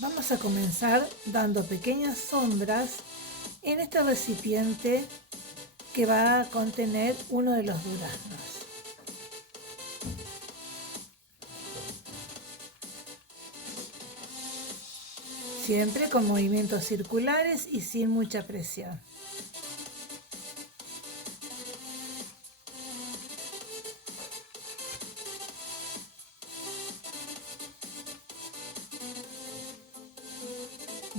Vamos a comenzar dando pequeñas sombras en este recipiente que va a contener uno de los duraznos. Siempre con movimientos circulares y sin mucha presión.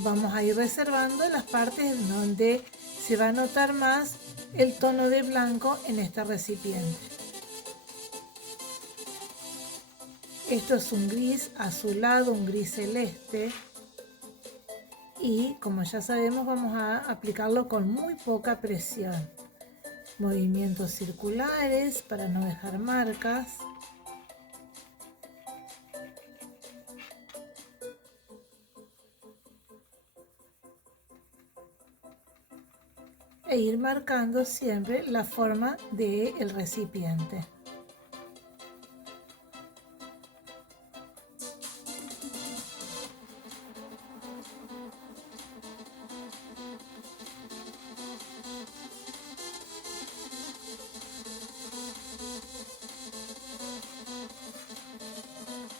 Vamos a ir reservando las partes donde se va a notar más el tono de blanco en este recipiente. Esto es un gris azulado, un gris celeste. Y como ya sabemos, vamos a aplicarlo con muy poca presión. Movimientos circulares para no dejar marcas. E ir marcando siempre la forma del recipiente.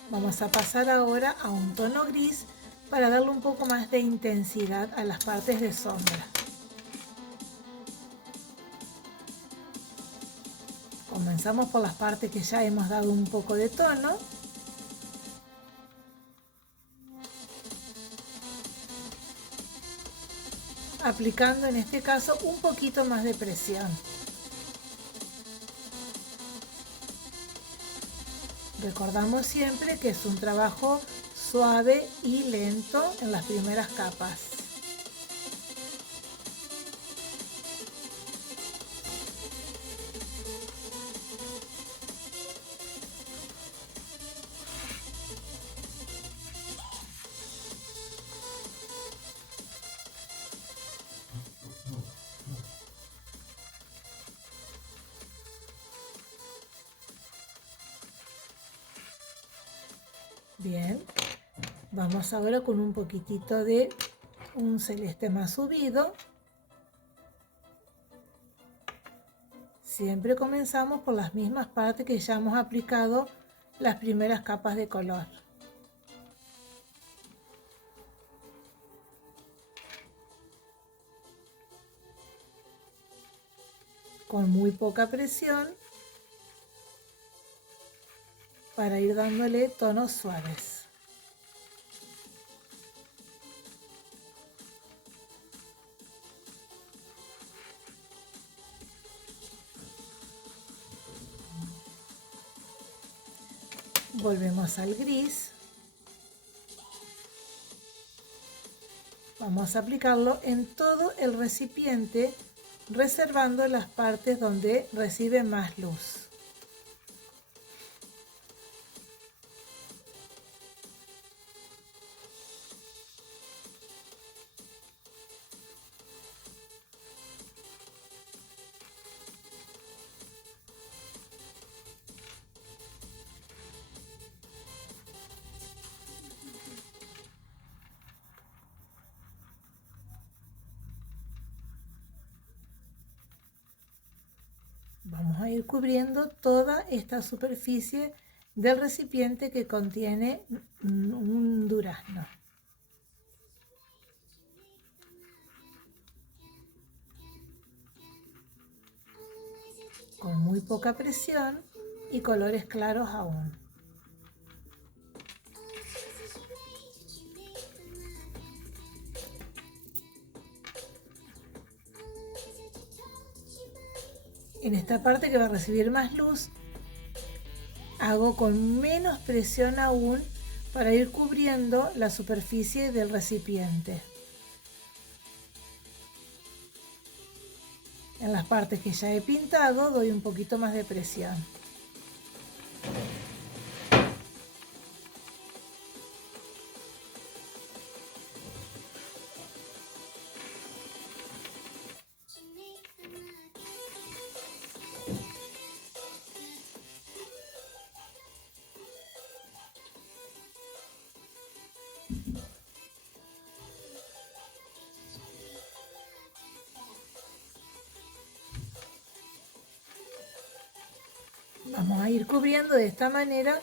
Vamos a pasar ahora a un tono gris para darle un poco más de intensidad a las partes de sombra. Comenzamos por las partes que ya hemos dado un poco de tono. Aplicando en este caso un poquito más de presión. Recordamos siempre que es un trabajo suave y lento en las primeras capas. Bien, vamos ahora con un poquitito de un celeste más subido. Siempre comenzamos por las mismas partes que ya hemos aplicado las primeras capas de color. Con muy poca presión para ir dándole tonos suaves. Volvemos al gris. Vamos a aplicarlo en todo el recipiente, reservando las partes donde recibe más luz. Vamos a ir cubriendo toda esta superficie del recipiente que contiene un durazno. Con muy poca presión y colores claros aún. En esta parte que va a recibir más luz, hago con menos presión aún para ir cubriendo la superficie del recipiente. En las partes que ya he pintado doy un poquito más de presión. Vamos a ir cubriendo de esta manera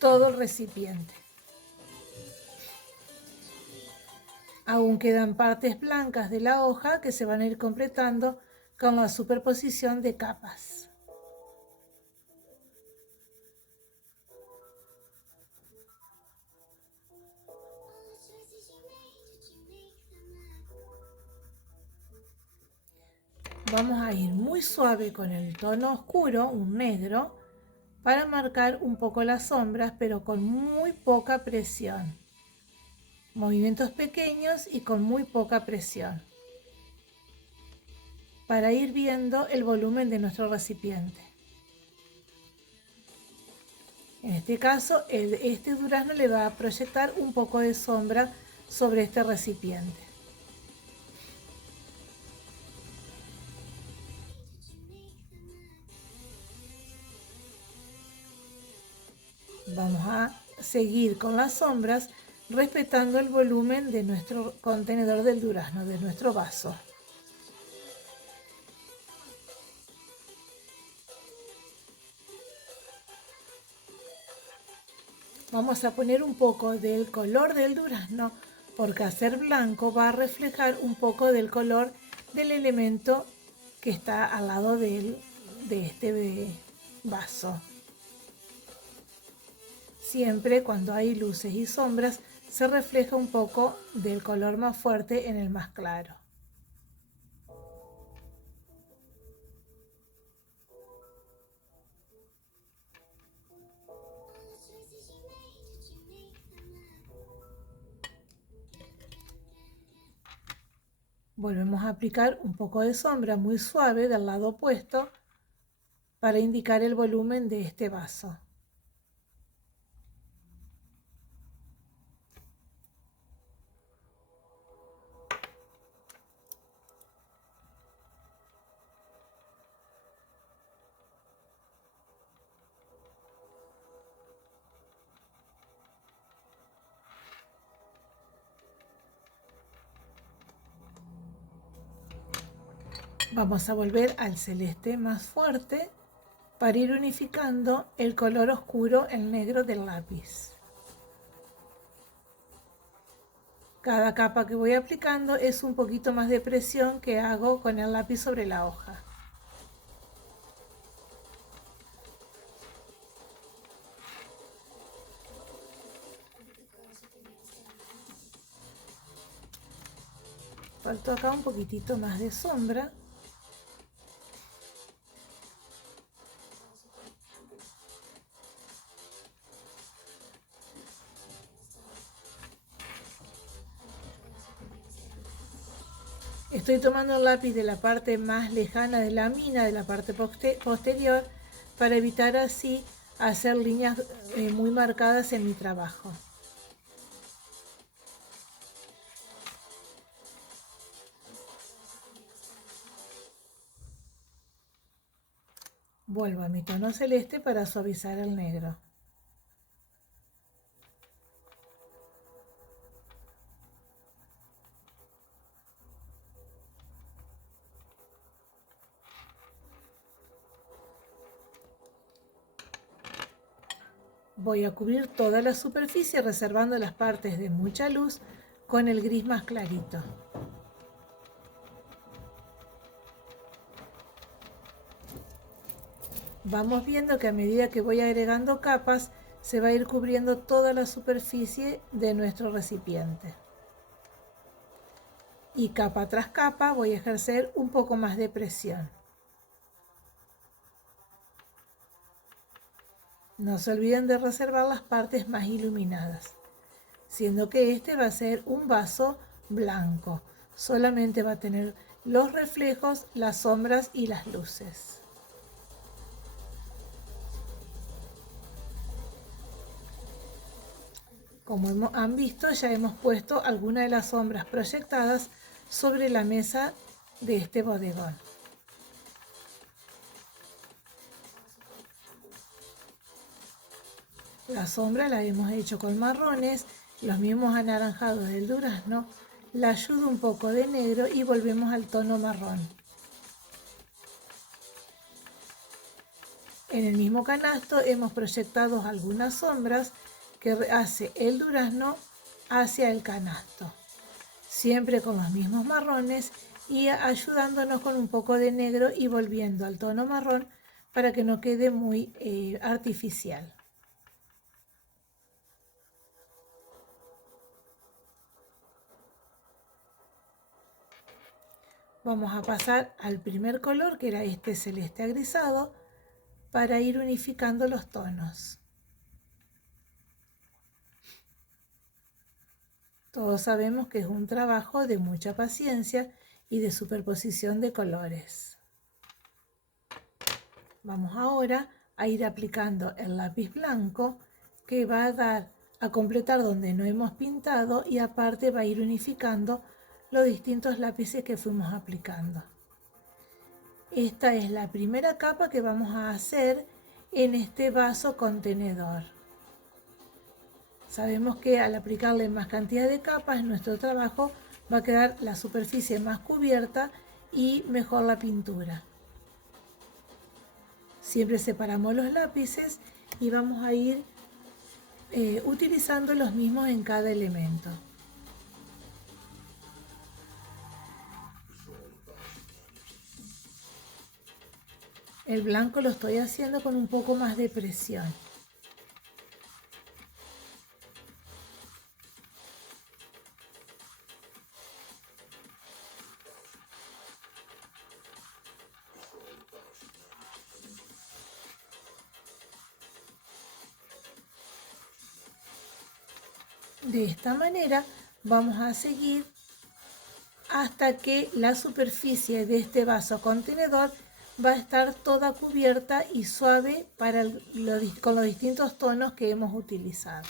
todo el recipiente. Aún quedan partes blancas de la hoja que se van a ir completando con la superposición de capas. Vamos a ir muy suave con el tono oscuro, un negro, para marcar un poco las sombras, pero con muy poca presión. Movimientos pequeños y con muy poca presión, para ir viendo el volumen de nuestro recipiente. En este caso, este durazno le va a proyectar un poco de sombra sobre este recipiente. Vamos a seguir con las sombras respetando el volumen de nuestro contenedor del durazno, de nuestro vaso. Vamos a poner un poco del color del durazno porque al ser blanco va a reflejar un poco del color del elemento que está al lado de este vaso. Siempre cuando hay luces y sombras se refleja un poco del color más fuerte en el más claro. Volvemos a aplicar un poco de sombra muy suave del lado opuesto para indicar el volumen de este vaso. Vamos a volver al celeste más fuerte para ir unificando el color oscuro, el negro del lápiz. Cada capa que voy aplicando es un poquito más de presión que hago con el lápiz sobre la hoja. Faltó acá un poquitito más de sombra. Estoy tomando el lápiz de la parte más lejana de la mina, de la parte posterior, para evitar así hacer líneas muy marcadas en mi trabajo. Vuelvo a mi tono celeste para suavizar el negro. Voy a cubrir toda la superficie reservando las partes de mucha luz con el gris más clarito. Vamos viendo que a medida que voy agregando capas se va a ir cubriendo toda la superficie de nuestro recipiente. Y capa tras capa voy a ejercer un poco más de presión. No se olviden de reservar las partes más iluminadas, siendo que este va a ser un vaso blanco. Solamente va a tener los reflejos, las sombras y las luces. Como han visto, ya hemos puesto algunas de las sombras proyectadas sobre la mesa de este bodegón. La sombra la hemos hecho con marrones, los mismos anaranjados del durazno, la ayuda un poco de negro y volvemos al tono marrón. En el mismo canasto hemos proyectado algunas sombras que hace el durazno hacia el canasto, siempre con los mismos marrones y ayudándonos con un poco de negro y volviendo al tono marrón para que no quede muy artificial. Vamos a pasar al primer color, que era este celeste agrisado, para ir unificando los tonos. Todos sabemos que es un trabajo de mucha paciencia y de superposición de colores. Vamos ahora a ir aplicando el lápiz blanco, que va a completar donde no hemos pintado, y aparte va a ir unificando los distintos lápices que fuimos aplicando. Esta es la primera capa que vamos a hacer en este vaso contenedor. Sabemos que al aplicarle más cantidad de capas, nuestro trabajo va a quedar la superficie más cubierta y mejor la pintura. Siempre separamos los lápices y vamos a ir utilizando los mismos en cada elemento. El blanco lo estoy haciendo con un poco más de presión. De esta manera vamos a seguir hasta que la superficie de este vaso contenedor va a estar toda cubierta y suave con los distintos tonos que hemos utilizado.